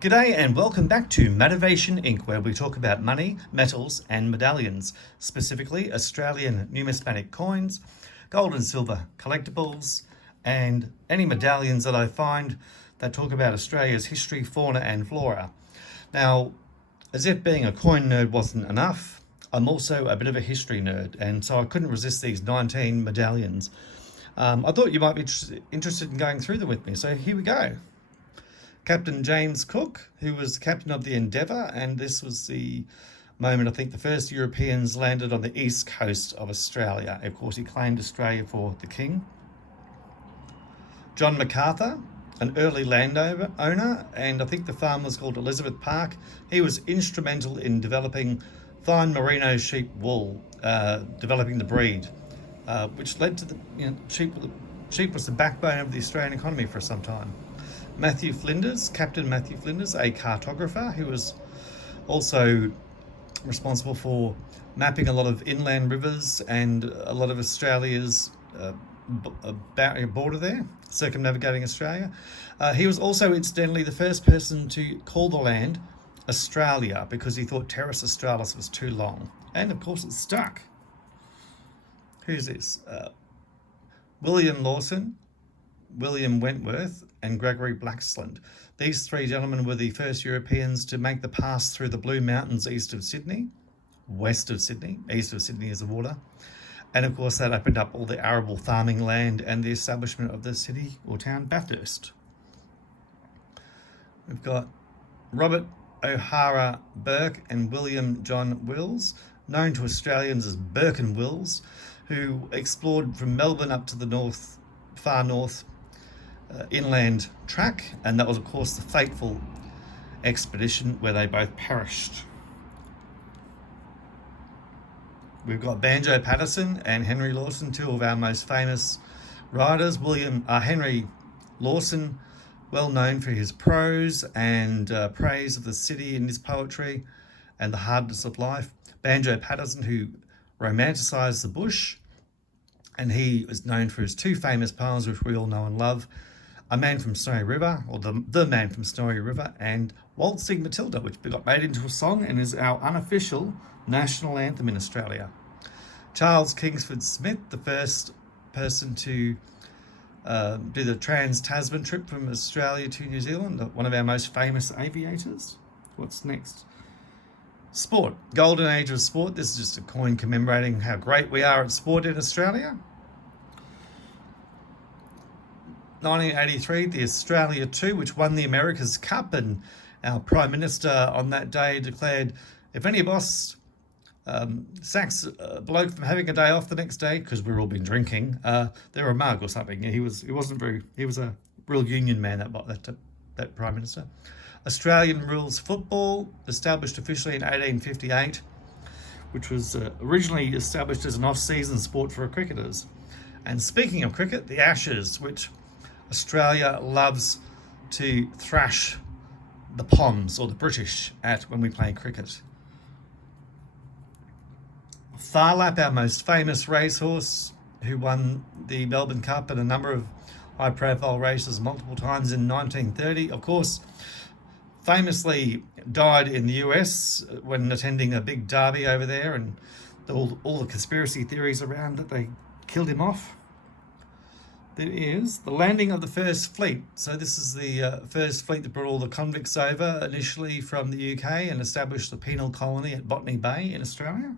G'day and welcome back to Motivation Inc., where we talk about money, metals and medallions, specifically Australian numismatic coins, gold and silver collectibles, and any medallions that I find that talk about Australia's history, fauna and flora. Now, as if being a coin nerd wasn't enough, I'm also a bit of a history nerd, and so I couldn't resist these 19 medallions. I thought you might be interested in going through them with me, so here we go. Captain James Cook, who was captain of the Endeavour, and this was the moment I think the first Europeans landed on the east coast of Australia. Of course, he claimed Australia for the king. John MacArthur, an early landowner, and I think the farm was called Elizabeth Park. He was instrumental in developing fine merino sheep wool, developing the breed, which led to the sheep was the backbone of the Australian economy for some time. Matthew Flinders, Captain Matthew Flinders, a cartographer who was also responsible for mapping a lot of inland rivers and a lot of Australia's border there, circumnavigating Australia. He was also incidentally the first person to call the land Australia because he thought Terrace Australis was too long. And of course it stuck. Who's this? William Lawson, William Wentworth and Gregory Blaxland. These three gentlemen were the first Europeans to make the pass through the Blue Mountains east of Sydney, west of Sydney, east of Sydney is the water. And of course that opened up all the arable farming land and the establishment of the city or town Bathurst. We've got Robert O'Hara Burke and William John Wills, known to Australians as Burke and Wills, who explored from Melbourne up to the north, far north, inland track, and that was of course the fateful expedition where they both perished. We've got Banjo Patterson and Henry Lawson, two of our most famous writers. Henry Lawson, well known for his prose and praise of the city in his poetry and the hardness of life. Banjo Patterson, who romanticised the bush, and he was known for his two famous poems which we all know and love, A Man from Snowy River, or The Man from Snowy River, and Waltzing Matilda, which got made into a song and is our unofficial national anthem in Australia. Charles Kingsford Smith, the first person to do the trans-Tasman trip from Australia to New Zealand, one of our most famous aviators. What's next? Sport. Golden Age of Sport. This is just a coin commemorating how great we are at sport in Australia. 1983, the Australia 2, which won the America's Cup, and our Prime Minister on that day declared, if any boss sacks a bloke from having a day off the next day, because we've all been drinking, they're a mug or something. He was a real union man, that Prime Minister. Australian rules football, established officially in 1858, which was originally established as an off-season sport for cricketers. And speaking of cricket, the Ashes, which Australia loves to thrash the Poms or the British at when we play cricket. Tharlap, our most famous racehorse, who won the Melbourne Cup and a number of high-profile races multiple times in 1930. Of course, famously died in the US when attending a big derby over there, and all the conspiracy theories around it, they killed him off. There is the landing of the first fleet. So this is the first fleet that brought all the convicts over initially from the UK and established the penal colony at Botany Bay in Australia.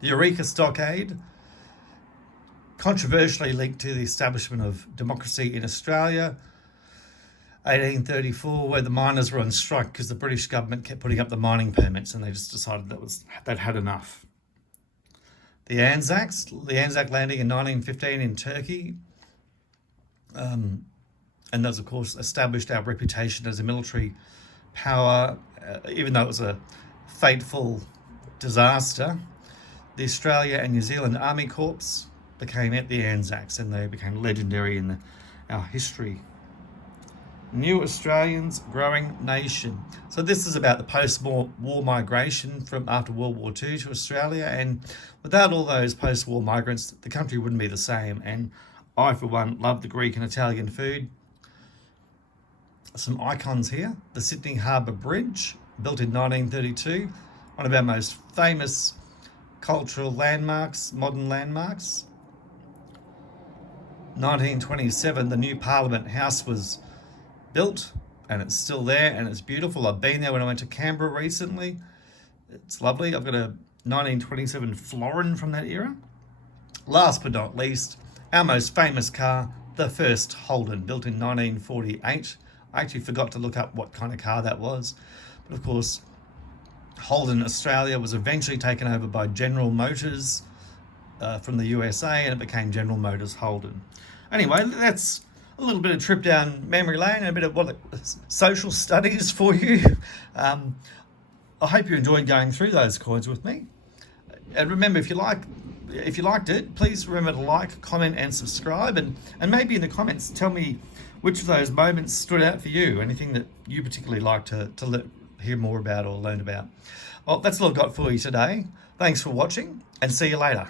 The Eureka Stockade, controversially linked to the establishment of democracy in Australia. 1834, where the miners were on strike because the British government kept putting up the mining permits and they just decided they'd had enough. The Anzac landing in 1915 in Turkey, and those, of course, established our reputation as a military power, even though it was a fateful disaster. The Australia and New Zealand Army Corps became at the Anzacs, and they became legendary in our history. New Australians, growing nation. So this is about the post-war migration from after World War II to Australia, and without all those post-war migrants, the country wouldn't be the same. And I, for one, love the Greek and Italian food. Some icons here. The Sydney Harbour Bridge, built in 1932, one of our most famous cultural landmarks, modern landmarks. 1927, the new Parliament House was built, and it's still there, and it's beautiful. I've been there when I went to Canberra recently. It's lovely. I've got a 1927 florin from that era. Last but not least, our most famous car, the first Holden, built in 1948. I actually forgot to look up what kind of car that was. But of course, Holden Australia was eventually taken over by General Motors from the USA, and it became General Motors Holden. Anyway, that's a little bit of trip down memory lane and a bit of social studies for you. I hope you enjoyed going through those coins with me. And remember, if you liked it, please remember to like, comment, and subscribe. And maybe in the comments, tell me which of those moments stood out for you. Anything that you particularly like to hear more about or learn about. Well, that's all I've got for you today. Thanks for watching, and see you later.